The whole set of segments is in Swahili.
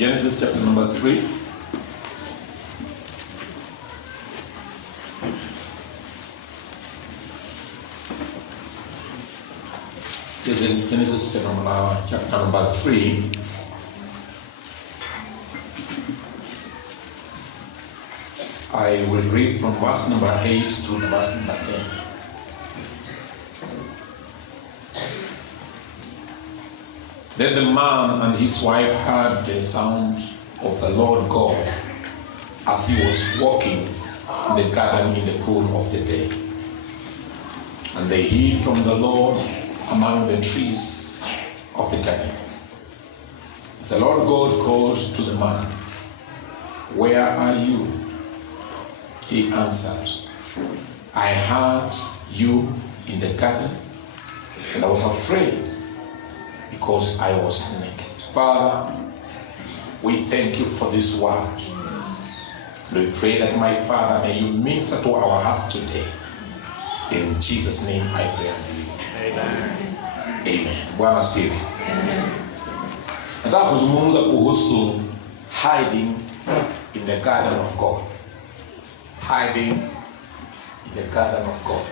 Genesis chapter number 3. This is Genesis chapter number 3. I will read from verse number 8 to verse number 10. Then the man and his wife heard the sound of the Lord God as he was walking in the garden in the cool of the day. And they hid from the Lord among the trees of the garden. The Lord God called to the man, "Where are you?" He answered, "I heard you in the garden, and I was afraid because I was naked." Father, we thank you for this word. We pray that, my Father, may you minister to our hearts today. In Jesus' name I pray and believe. Amen. Amen. Bwana asifiwe. Nataka kuzungumza kuhusu hiding in the garden of God. Hiding in the garden of God.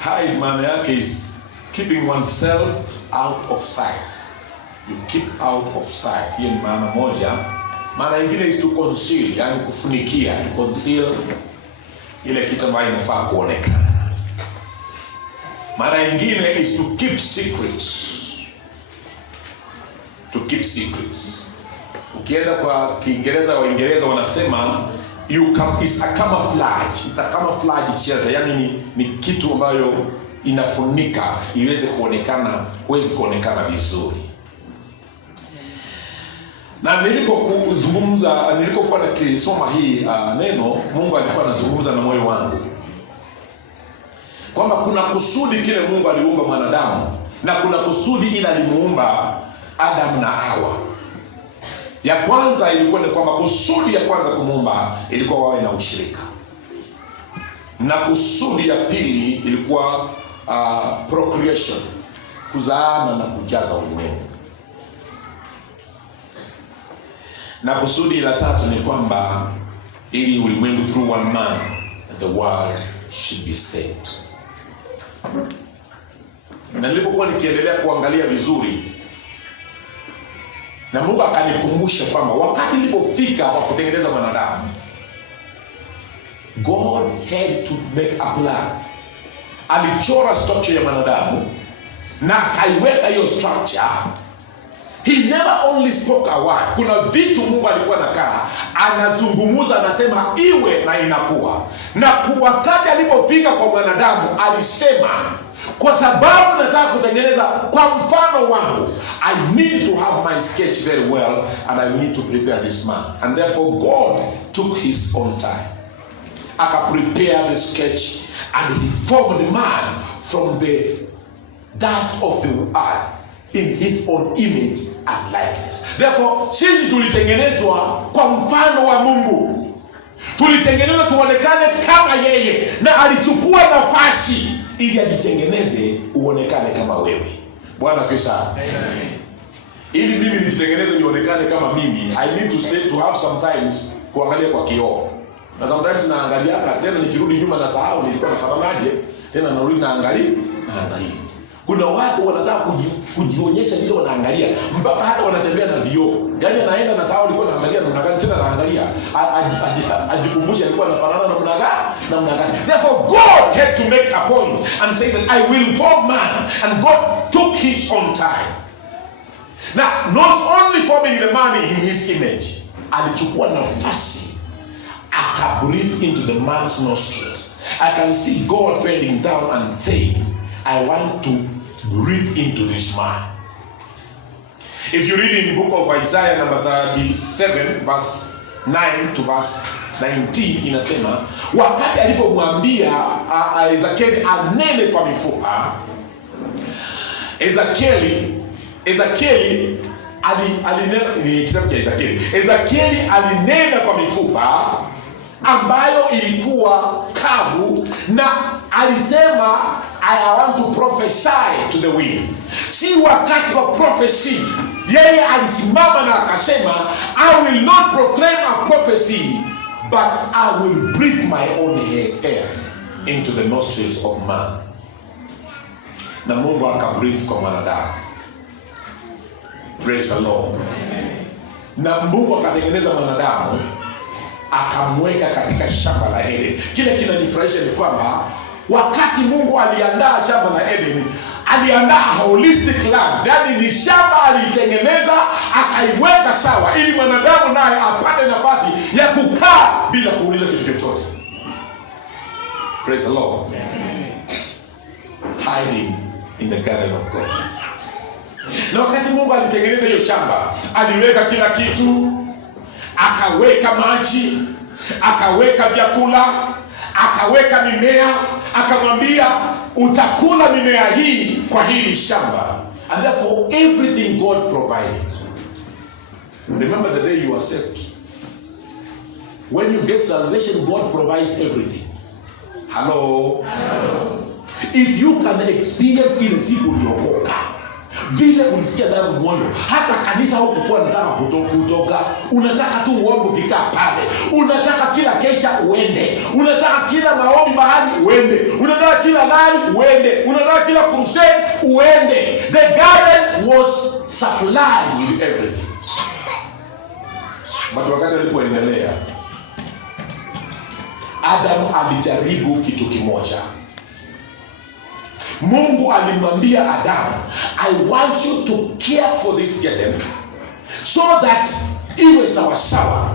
Hide maana yake is keeping oneself out of sight. You keep out of sight. Hiyo ni maana moja. Maana nyingine is to conceal, yani kufunikia, to conceal ile kitu ambayo inafaa kuonekana. Maana nyingine is to keep secrets. To keep secrets. Ukienda kwa Kiingereza, Waingereza wanasema is a camouflage. It's a camouflage shelter. Yani ni kitu ambayo inafunika iweze kuonekana, huwezi kuonekana vizuri. Na nilipokuwa nikisoma hii neno, Mungu alikuwa anazungumza na moyo wangu kwamba kuna kusudi kile Mungu aliumba mwanadamu, na kuna kusudi ile alimuumba Adam na Hawa. Ya kwanza ilikuwa ni kwamba kusudi ya kwanza kumuumba ilikuwa wawe na ushirika, na kusudi ya pili ilikuwa procreation, kuzaana na kujaza ulimwengu, na kusudi la tatu ni kwamba ili ulimwengu through one man the world should be saved. Na nilipokuwa nikiendelea kuangalia vizuri, na Mungu akanikumbusha kwamba wakati nilipofika wa kutengeneza mwanadamu, God had to make a plan. Alichora structure ya mwanadamu na akaiweka hiyo structure. He never only spoke a word. Kuna vitu Mungu alikuwa anakaa anazungumuza, anasema iwe na inakuwa. Na wakati alipofika kwa mwanadamu alisema, kwa sababu nataka kutengeneza kwa mfano wangu, I need to have my sketch very well, and I need to prepare this man. And therefore God took his own time. Aka prepare the sketch, and he formed the man from the dust of the earth in his own image and likeness. Therefore sisi tulitengenezwa kwa mfano wa Mungu. Tulitengenezwa tuonekane kama yeye, na alichukua nafasi ili ajitengeneze uonekane kama wewe. Bwana asifiwe. Amen. Ili mimi nijitengeneze nionekane kama mimi, I need to have sometimes kuangalia kwa kioo. Na sometimes naangalia tena, nikirudi nyuma na sahau nilikuwa nafananaje, tena narudi naangalia. Kuna watu wanataka kujionyesha vile wanaangalia, mpaka hata wanatembea na vioo. Yaani anaenda na sahau alikuwa anaangalia namna gani, tena anaangalia ajikumbusha alikuwa anafanana namna gani. Therefore God had to make a point and say that I will form man, and God took his own time. Now, not only forming the man in his image, alichukua nafasi aka breathe into the man's nostrils. I can see God bending down and saying, I want to breathe into this man. If you read in the book of Isaiah number 37 verse 9 to verse 19, inasema wakati alipomwambia Ezekieli anene kwa mifupa, Ezekieli alinena, ni kitabu cha Ezekieli alinena kwa mifupa ambayo ilikuwa kavu, na alisema I want to prophesy to the wind. Si wakati wa prophecy, yeye alisimama na akasema, I will not proclaim a prophecy, but I will breathe my own air into the nostrils of man. Na Mungu akabreathe kwa mwanadamu. Praise the Lord. Na Mungu akatengeneza mwanadamu, akamweka katika shamba la Eden. Kile kinanifurahisha ni kwamba wakati Mungu aliandaa shamba la Eden, aliandaa holistic land. Yaani ni shamba alitengeneza, akaiweka sawa ili mwanadamu naye apate nafasi ya kukaa bila kuuliza kitu chochote. Praise the Lord. Hiding in the garden of God. Na wakati Mungu alitengeneza hiyo shamba, aliweka kila kitu, akaweka maji, akaweka vyakula, akaweka mimea, akamwambia utakula mimea hii kwa hili shamba. And therefore everything God provided. Remember the day you are saved. When you get salvation, God provides everything. Hello? Hello. If you can experience ile siku uliokoka, vile ulisikia ndani moyo, hata kanisa hukuwa unataka kutoka, unataka tu uombe ukikaa pale, unataka kila kesha uende, unataka kila maombi mahali uende, unataka kila nani uende, unataka kila crusade uende. The garden was supplied with everything. But wakati alipoendelea, Adam alijaribu kitu kimoja. Mungu alimwambia Adam, I want you to care for this garden so that iwe sawa sawa.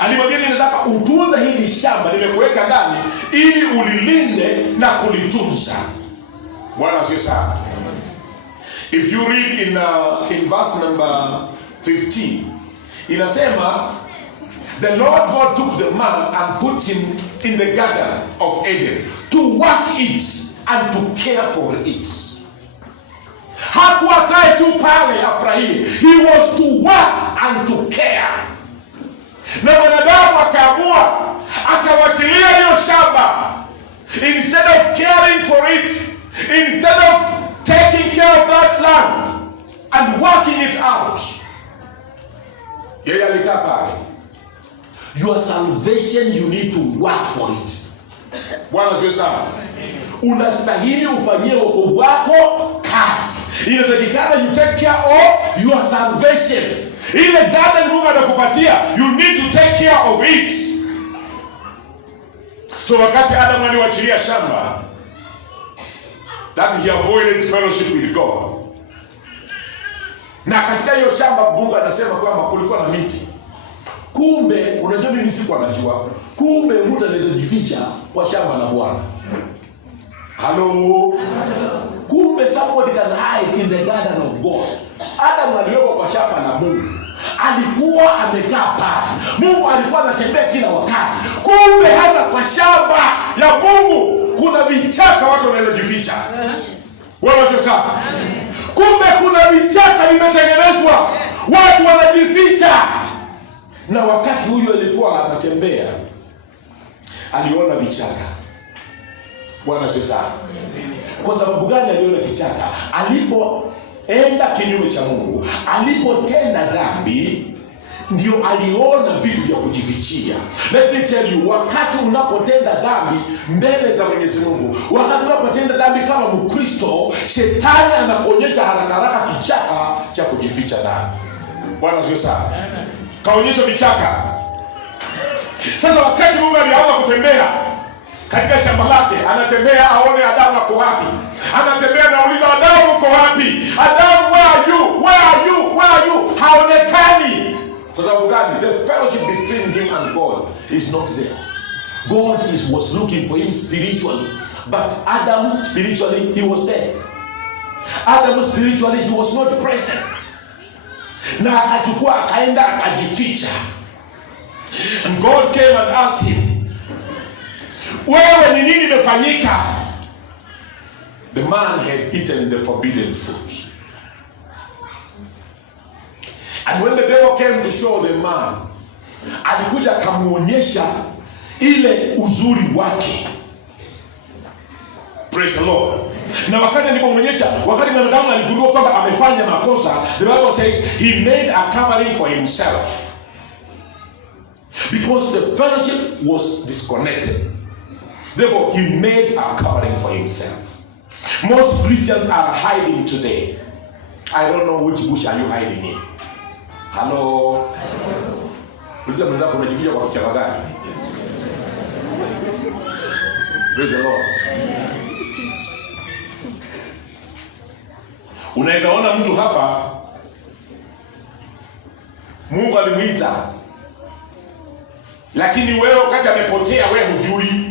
Alimwambia, ninataka utunze hili shamba nimekuweka ndani ili ulilinde na kulitunza. Bwana asifiwe sana. If you read in verse number 15, inasema, the Lord God took the man and put him in the garden of Eden to work it and to care for it. Hakuwa kae tu pale afurahie. He was to work and to care. Na mwanadamu akaamua, akawachilia hiyo shamba. Instead of caring for it, instead of taking care of that land and working it out, yeye alikaa pale. Your salvation, you need to work for it. Bwana asifiwe sana. Unastahili ufanyie wokovu wako kazi. Inatakikana you take care of your salvation. Ile garden Mungu anakupatia, you need to take care of it. So wakati Adam aliwachilia shamba, that he avoided fellowship with God. Na katika hiyo shamba Mungu anasema kwamba kulikuwa na miti. Kumbe, unajua mimi siku anajua, kumbe mtu anaweza jificha kwa shamba la Bwana. Hello? Hello. Kumbe somebody can hide in the garden of God. Adam aliwekwa kwa shamba la Mungu. Alikuwa amekaa pale. Mungu alikuwa anatembea kila wakati. Kumbe hata kwa shamba ya Mungu kuna vichaka watu wanaweza jificha. Wewe unajua sana? Kumbe kuna vichaka vimetengenezwa. Watu wanajificha. Na wakati huyo alikuwa anatembea, aliona vichaka. Bwana asifiwe sana. Kwa sababu gani aliona vichaka? Alipoenda kinyume cha Mungu, alipotenda dhambi, ndio aliona vitu vya kujifichia. Let me tell you, wakati unapotenda dhambi mbele za Mwenyezi Mungu, wakati unapotenda dhambi kama Mkristo, shetani anakuonyesha haraka haraka kichaka cha kujificha ndani. Bwana asifiwe sana. Kaonyesha vichaka. Sasa wakati Mungu alianza kutembea katika shamba lake, anatembea aone Adamu ako wapi. Anatembea anauliza, Adamu uko wapi? Adamu, where are you? Where are you? Where are you? Haonekani. Kwa sababu gani? The fellowship between him and God is not there. God was looking for him spiritually, but Adam spiritually he was there. Adam spiritually he was not present. Na akachukua akaenda akajificha. And God came and asked him, wewe ni nini imefanyika? The man had eaten the forbidden fruit. And when the devil came to show the man, alikuja akamuonyesha ile uzuri wake. Praise the Lord. Na wakati alipomwonyesha, wakati mwanadamu aligundua kwamba amefanya makosa, the Bible says he made a covering for himself. Because the fellowship was disconnected. Therefore, he made a covering for himself. Most Christians are hiding today. I don't know which bush are you hiding in. Hello. Uliza mwenzako unajificha kwa kichaka gani? Praise the Lord. Unaweza ona mtu hapa Mungu alimuita, lakini wewe wakati amepotea wewe hujui.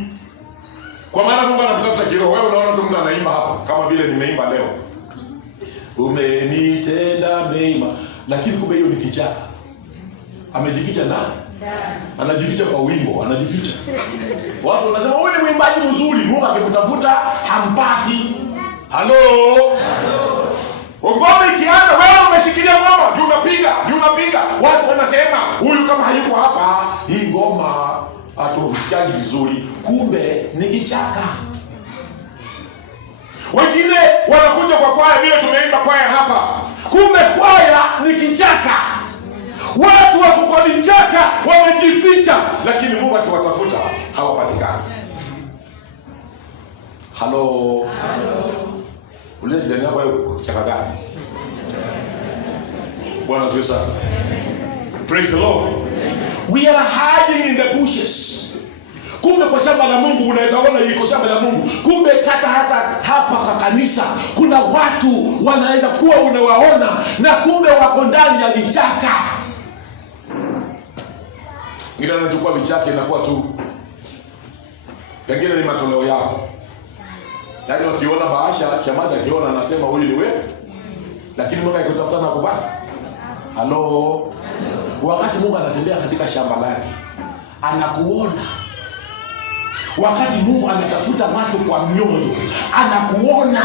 Kwa maana Mungu anamtafuta kiroho. Wewe unaona mtu anaimba hapa kama vile nimeimba leo, umenitenda mema, lakini kumbe hiyo ni kichaka. Amejificha nani? Anajificha kwa wimbo, anajificha. Watu wanasema wewe ni mwimbaji mzuri, Mungu akikutafuta hampati. Halo. Ngoma ikianza wewe umeshikilia ngoma, juu unapiga. Watu wanasema huyu kama hayuko hapa, hii ngoma hatusikiani vizuri. Kumbe ni kichaka. Wengine wanakuja kwa kwaya, vile tumeimba kwaya hapa. Kumbe kwaya ni kichaka. Watu wako kwa vichaka wamejificha, lakini Mungu akiwatafuta hawapatikani. Halo. Ule jirani yako yuko kichaka gani? Bwana asifiwe sana. Praise the Lord. We are hiding in the bushes. Kumbe kwa shamba la Mungu unaweza ona iko shamba la Mungu. Kumbe hata hapa kwa kanisa kuna watu wanaweza kuwa unawaona na kumbe wako ndani ya vichaka. Ngine anachukua vichaka inakuwa tu pengine ni matoleo yao. Yaani ukiona bahasha chamaza akiona anasema huyu ni wewe. Lakini Mungu akitafuta na kubaki. Halo. Wakati Mungu anatembea katika shamba lake, anakuona. Wakati Mungu anatafuta watu kwa mioyo, anakuona.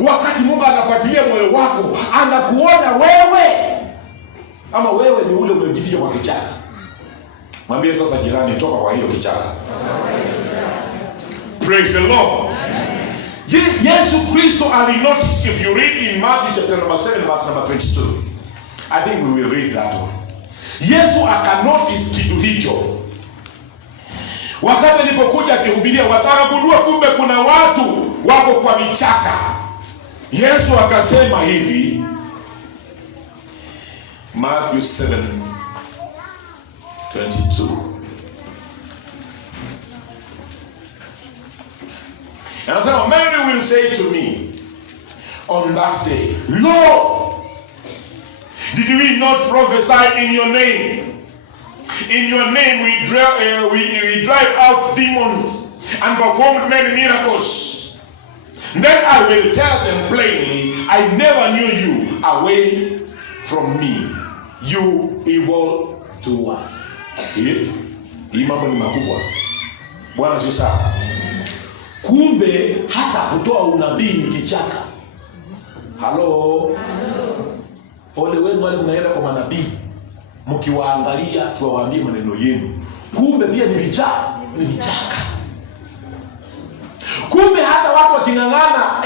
Wakati Mungu anafuatilia moyo wako, anakuona wewe. Ama wewe ni ule umejificha kwa kichaka. Mwambie sasa jirani, toka kwa hiyo kichaka. Praise the Lord. Yesu Kristo alinotice, if you read in Matthew chapter number 7 verse number 22. I think we will read that one. Yesu akanotice kitu hicho. Wakati alipokuja akihubiria, wakagundua kumbe kuna watu wako kwa vichaka. Yesu akasema hivi, Matthew 7:22. Anasema, Mary will say to me on that day, Lord, did we not prophesy in your name? In your name we drive out demons and performed many miracles. Then I will tell them plainly, I never knew you. Away from me, you evil doers. Hii mambo ni makubwa. Bwana Yesu sana. Kumbe hata kutoa unabii ni kichaka. Halo. Ole wenu wale mnaenda kwa manabii, mkiwaangalia tuwaambie maneno yenu. Kumbe pia ni vichaka. Kumbe hata watu wakingangana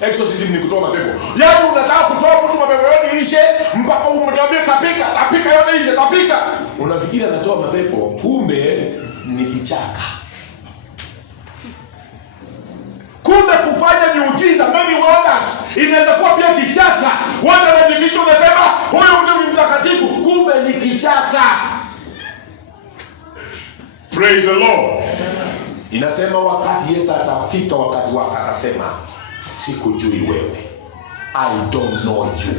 exorcism ni kutoa mapepo. Yaani unataka kutoa mtu mapepo yote ishe mpaka umwambie tapika yote ishe, tapika. Unafikiri anatoa mapepo, kumbe ni kichaka. Kumbe kufanya miujiza, many wonders, inaweza kuwa pia kichaka. Wanda wanajificha, unasema huyu mtu ni mtakatifu, kumbe ni kichaka. Praise the Lord. Inasema wakati Yesu atafika wakati wake, akasema sikujui wewe. I don't know you.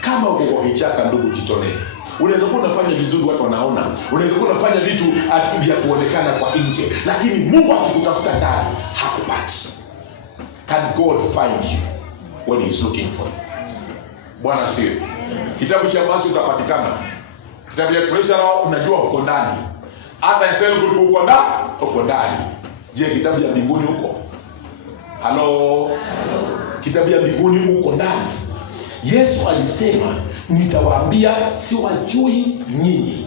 Kama uko kwa kichaka, ndugu, jitolee. Unaweza kuwa unafanya vizuri, watu wanaona. Unaweza kuwa unafanya vitu vya kuonekana kwa nje, lakini Mungu akikutafuta ndani hakupati. Can God find you when he is looking for you? Bwana asifiwe. Kitabu cha Mwanzo utapatikana. Kitabu cha Treasure unajua uko ndani. Hata Excel group uko ndani. Je, kitabu cha mbinguni uko? Halo. Kitabu cha mbinguni uko ndani. Yesu alisema, nitawaambia siwajui nyinyi.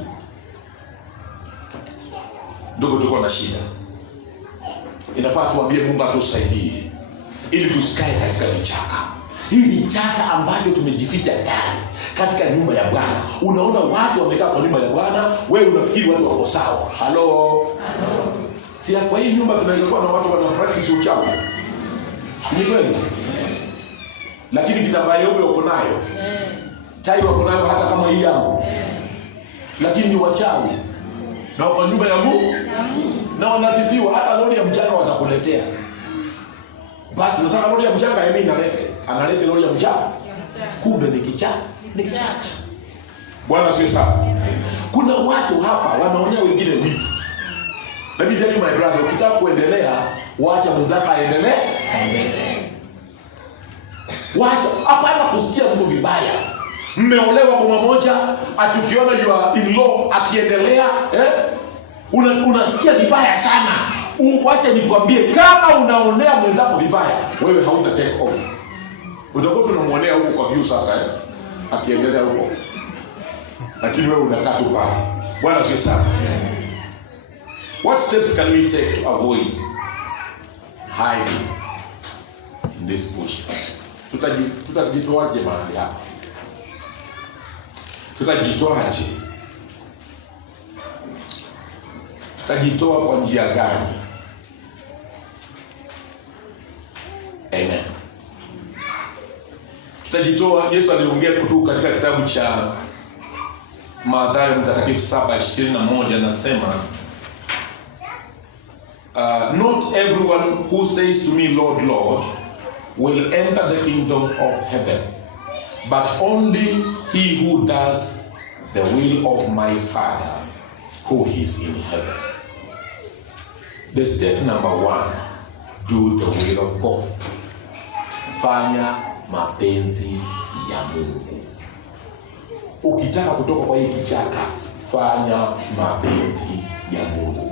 Ndugu, tuko na shida. inafaa tuambie Mungu atusaidie ili tusikae katika vichaka. Hii vichaka ambacho tumejificha ndani katika nyumba ya Bwana. Unaona watu wamekaa kwa nyumba ya Bwana, wewe unafikiri watu wako sawa. Halo. Si kwa hii nyumba tunaweza kuwa na watu wana practice uchawi. Si ni kweli? Lakini kitambaa yeupe uko nayo. Tai wako nayo hata kama hii yangu. Lakini ni wachawi. Na kwa nyumba ya Mungu na wanafifiwa, hata lori ya mchanga watakuletea. Basi nataka lori ya mchanga yeye analete lori ya mchanga. Kumbe ni kichaka. Bwana asifiwe sana. Kuna watu hapa wanaonea wengine wivu. Let me tell you my brother, ukitaka kuendelea, wacha mwenzako aendelee. Wacha hapana kusikia mtu vibaya. Mmeolewa kwa moja, atukiona your in-law akiendelea, unasikia vibaya sana. Wacha nikwambie, kama unaonea mwenzako vibaya, wewe hauta take off. Utakuwa tunamuonea huko kwa view sasa, akiendelea huko. Lakini wewe unakaa tu pale. Bwana asifiwe sana. What steps can we take to avoid hiding in this bush? Tutajitoaje mahali hapa? Tutajitoa kwa njia gani? Amen. Tutajitoa, Yesu aliongea kutoka katika kitabu cha Mathayo mtakatifu 7:21, nasema not everyone who says to me, Lord, Lord, will enter the kingdom of heaven, but only he who does the will of my Father who is in heaven. The step number 1, do the will of God. Fanya mapenzi ya Mungu. Ukitaka kutoka kwa hii kichaka, fanya mapenzi ya Mungu.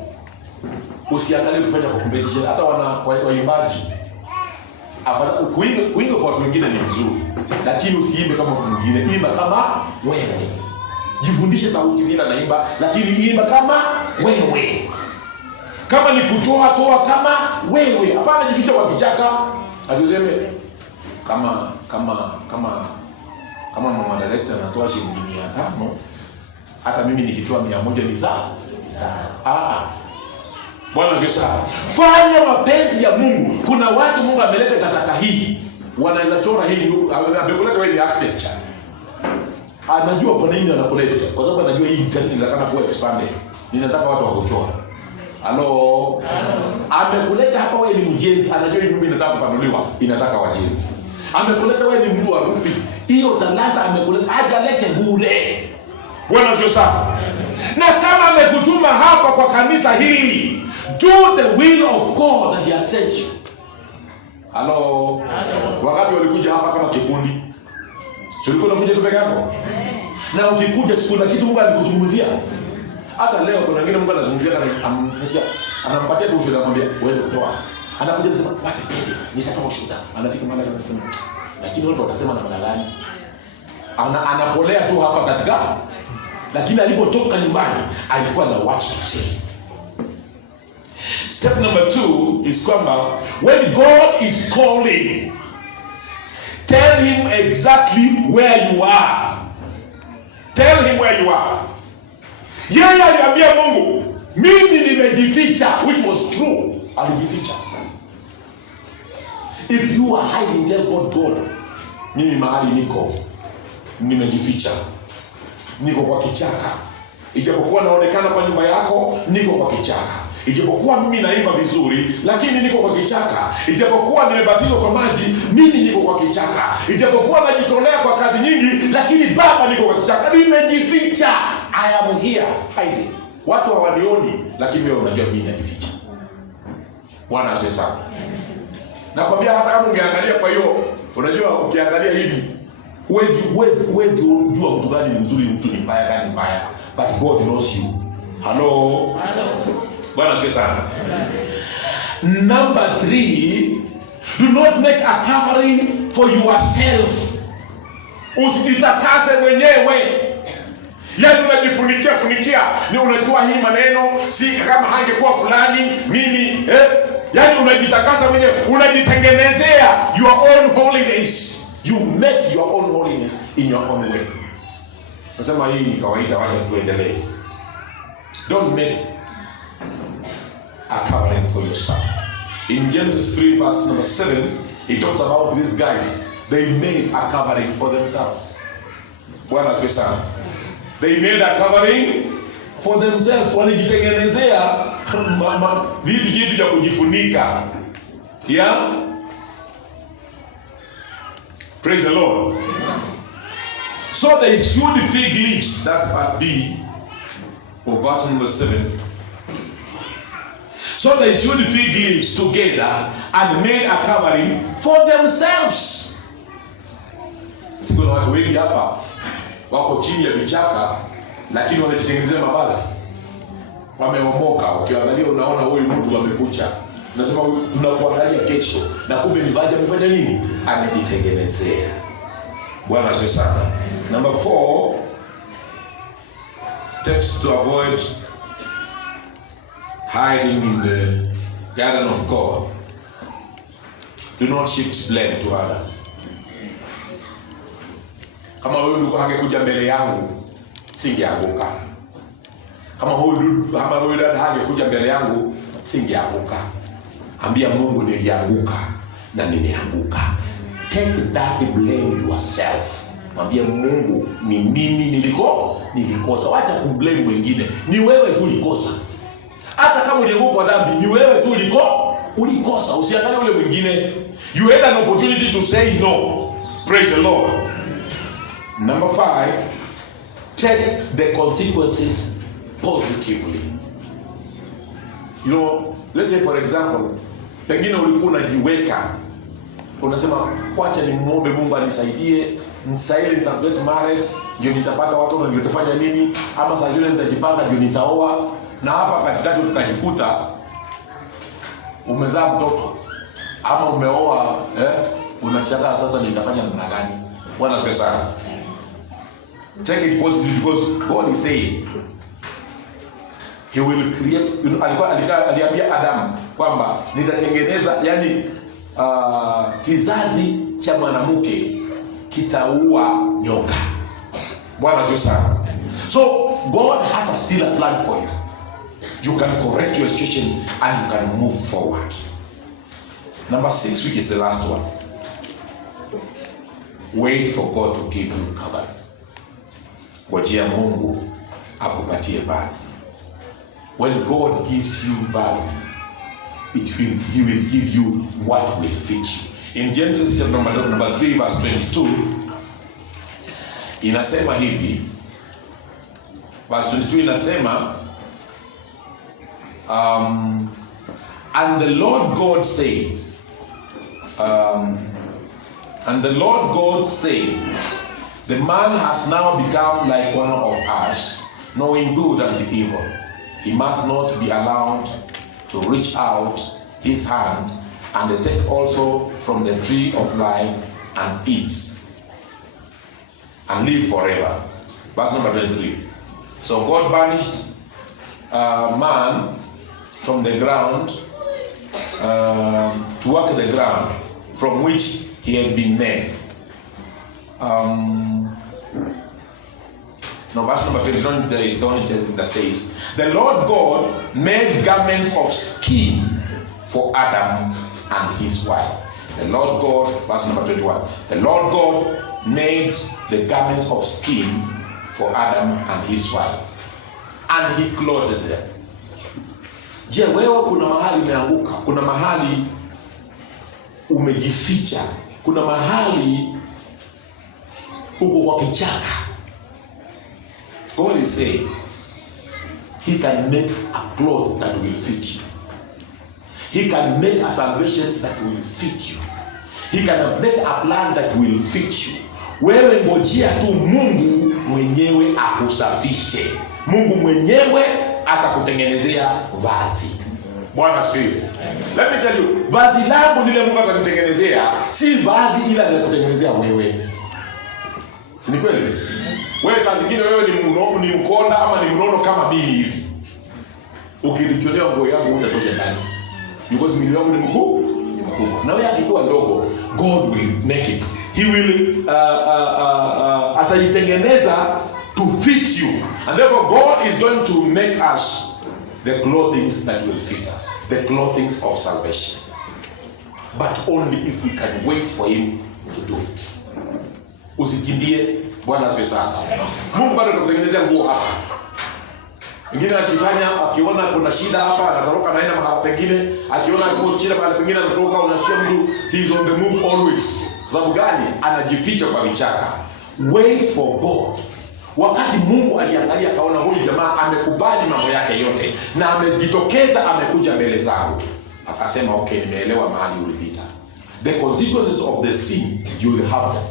Usiangalie kufanya kwa competition. Hata waimbaji kuimba kwa watu wengine ni vizuri, lakini usiimbe kama mtu mwingine. Imba kama wewe. Jifundishe sauti bila naimba, lakini imba kama wewe. Kama ni toa kama wewe. Hapana jificha kwa kichaka. Atuseme kama mama director anatoa shilingi 500, hata mimi nikitoa 100 ni sawa. Bwana asifiwe. Fanya mapenzi ya Mungu. Kuna watu Mungu ameleta Gataka hii, wanaweza chora hii, amekuleta wewe ni architecture. Anajua kwa nini anakuleta, kwa sababu anajua hii kazi inataka kuwa expanded. Ninataka watu wa kuchora. Halo. Amekuleta hapa wewe ni mjenzi, anajua hii nyumba inataka kupanuliwa, inataka wajenzi. Amekuleta wewe ni mtu wa rufi, hiyo talanta amekuleta, hajalete bure. Bwana asifiwe. Na kama amekutuma hapa kwa kanisa hili, do the will of God that he has sent you. Halo. Wakati walikuja hapa kama kikundi, sio ulikuwa unakuja tu peke yako? Na ukikuja siku na kitu Mungu alikuzungumzia. Hata leo kuna wengine Mungu anazungumzia anampatia tu ushuhuda, anamwambia wewe kutoa. Anakuja kusema wacha pende, nitatoa ushuhuda. Anafika mahali anasema lakini wao watasema na malalani. Anapolea tu hapa katika, lakini alipotoka nyumbani alikuwa na what to say. Step number 2 is kwamba when God is calling, tell him exactly where you are. Tell him where you are. Yeye aliambia Mungu, mimi nimejificha, which was true. Alijificha. If you are hiding, tell God, mimi mahali niko, nimejificha. Niko kwa kichaka. Ijapokuwa naonekana kwa nyumba yako, niko kwa kichaka. Ijapokuwa mimi naimba vizuri, lakini niko kwa kichaka. Ijapokuwa nimebatizwa kwa maji, mimi niko kwa kichaka. Ijapokuwa najitolea kwa kazi nyingi, lakini Baba niko kwa kichaka. Nimejificha. I am here hiding. Watu hawanioni, lakini wewe unajua mimi najificha. Bwana asifiwe sana. Nakwambia hata kama ungeangalia, kwa hiyo unajua ukiangalia hivi, huwezi unajua mtu gani ni mzuri, mtu ni mbaya gani mbaya. But God knows you. Hello. Bwana asifiwe sana. Number 3, do not make a covering for yourself. Usijitakase mwenyewe. Yaani unajifunikia, ni unajua hii maneno, si kama hangekuwa fulani, mimi Yaani unajitakasa mwenyewe, unajitengenezea your own holiness. You make your own holiness in your own way. Nasema hii ni kawaida, wacha tuendelee. Don't make a covering for yourself. In Genesis 3 verse number 7, it talks about these guys. They made a covering for themselves. Bwana asifiwe sana. They made a covering for themselves. Walijitengenezea vitu vya kujifunika. Yeah? Praise the Lord. So they sewed the fig leaves, that's part B of verse number 7. So they sewed the fig leaves together and made a covering for themselves. Siko na watu wengi hapa wako chini ya vichaka lakini wamejitengenezea mavazi. Wameomoka. Ukiangalia unaona huyu mtu amekucha. Unasema tunakuangalia kesho na kumbe ni vazi amefanya nini? Amejitengenezea. Bwana asifiwe sana. Number 4, steps to avoid hiding in the garden of God. Do not shift blame to others. Kama huyu ndugu hangekuja mbele yangu, singeanguka. Kama huyu dada hangekuja mbele yangu, singeanguka. Ambia Mungu nilianguka na nimeanguka. Take that blame yourself. Mwambie Mungu ni mimi nilikosa. Wacha kublame wengine. Ni wewe tu ulikosa. Hata kama ulianguka kwa dhambi, ni wewe tu ulikosa. Usiangalie ule mwingine. You had an opportunity to say no. Praise the Lord. Number 5, take the consequences positively. You know, let's say for example, pengine ulikuwa unajiweka, unasema wacha nimuombe Mungu anisaidie, nisaidie nitaget married, ndio nitapata watoto, ndio nitafanya nini, ama saa zile nitajipanga ndio nitaoa, na hapa katikati utakajikuta umezaa mtoto ama umeoa, unachaka sasa nitafanya namna gani? Bwana asifiwe sana. Take it positively because God is saying He will create. Aliambia Adam kwamba nitatengeneza, yani kizazi cha mwanamke kitaua nyoka. Bwana asifiwe sana. So God has still a plan for you. You can correct your situation and you can move forward. Number 6, which is the last one. Wait for God to give you cover. Wajia Mungu akupatie vazi. When God gives you vazi, He will give you what will fit you. In Genesis chapter number 3 verse 22, inasema hivi. Verse 22 inasema, and the Lord God said, the man has now become like one of us, knowing good and evil. He must not be allowed to reach out his hand and take also from the tree of life and eat and live forever. Verse number 23. So God banished man from the ground to work the ground from which he had been made. No, verse number 29 is the only that says, the Lord God made garments of skin for Adam and his wife. The Lord God, verse number 21, the Lord God made the garments of skin for Adam and his wife, and he clothed them. Je, wewe kuna mahali umeanguka, kuna mahali umejificha, kuna mahali uko kwa kichaka. God is saying He can make a cloth that will fit you. He can make a salvation that will fit you. He can make a plan that will fit you. Wewe ngojea tu Mungu mwenyewe akusafishe. Mungu mwenyewe atakutengenezea vazi. Bwana asifiwe. Let me tell you, vazi langu lile Mungu atakutengenezea si vazi ila atakutengenezea wewe. Si ni kweli? Wewe saa zingine wewe ni mkonda ama ni mnono kama mimi hivi. Ukinichonea nguo yangu utatosha ndani. because mwili wangu ni mkubwa. Na wewe akikuwa ndogo, God will make it. He will ataitengeneza to fit you. And therefore God is going to make us the clothings that will fit us, the clothings of salvation. But only if we can wait for him to do it. Usikimbie. Bwana asifiwe sana. Mungu bado anakutengenezea nguo hapa. Mwingine akiona kuna shida hapa, anatoroka naenda mahali pengine. Akiona kuna shida mahali pengine anatoroka, unasikia mtu he is on the move always. Sababu gani? Anajificha kwa vichaka. Wait for God. Wakati Mungu aliangalia akaona huyu jamaa amekubali mambo yake yote na amejitokeza, amekuja mbele zangu, akasema okay, nimeelewa mahali ulipita. The consequences of the sin you will have them,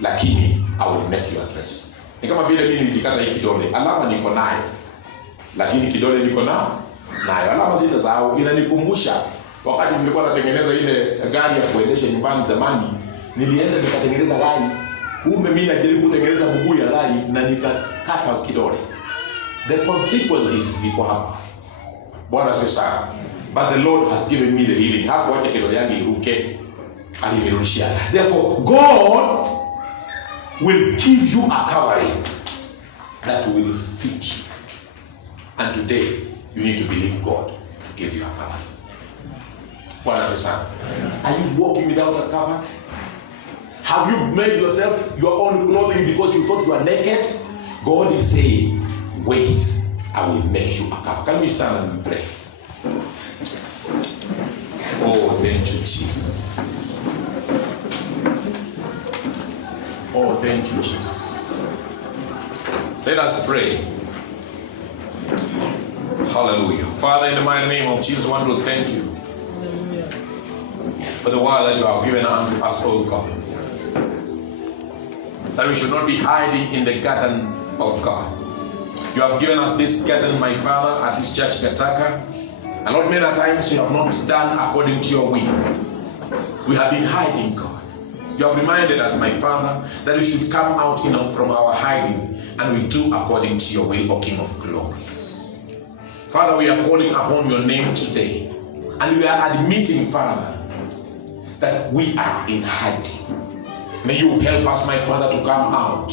lakini I will make you address. Ni kama vile mimi nilikata hii kidole, alama niko nayo, lakini kidole niko nayo. Alama zile zao inanikumbusha wakati nilikuwa natengeneza ile gari ya kuendesha nyumbani zamani, nilienda nikatengeneza gari. Kumbe mimi najaribu kutengeneza mguu ya gari na nikakata kidole. The consequences ziko hapa. Bwana asifiwe sana. But the Lord has given me the healing. Hapo acha kidole yangu iruke, alivirudishia. Therefore God will give you a covering that will fit you. And today you need to believe God to give you a covering. Bwana asifiwe sana. Are you walking without a cover? Have you made yourself your own clothing because you thought you were naked? God is saying, wait, I will make you a cover. Can we stand and pray? Oh, thank you, Jesus. Oh, thank you, Jesus. Let us pray. Hallelujah. Father, in the mighty name of Jesus, I want to thank you for the word that you have given unto us, oh God. That we should not be hiding in the garden of God. You have given us this garden, my Father, at this church, Gataka. And Lord, many times we have not done according to your will. We have been hiding, God. You have reminded us, my Father, that we should come out from our hiding and we do according to your will, O King of glory. Father, we are calling upon your name today. And we are admitting, Father, that we are in hiding. May you help us, my Father, to come out.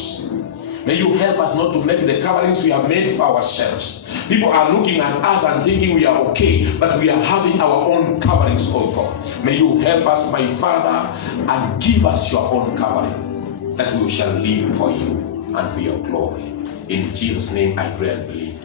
May you help us not to make the coverings we have made for ourselves. People are looking at us and thinking we are okay, but we are having our own coverings, oh God. May you help us, my Father, and give us your own covering, that we shall live for you and for your glory. In Jesus' name I pray and believe.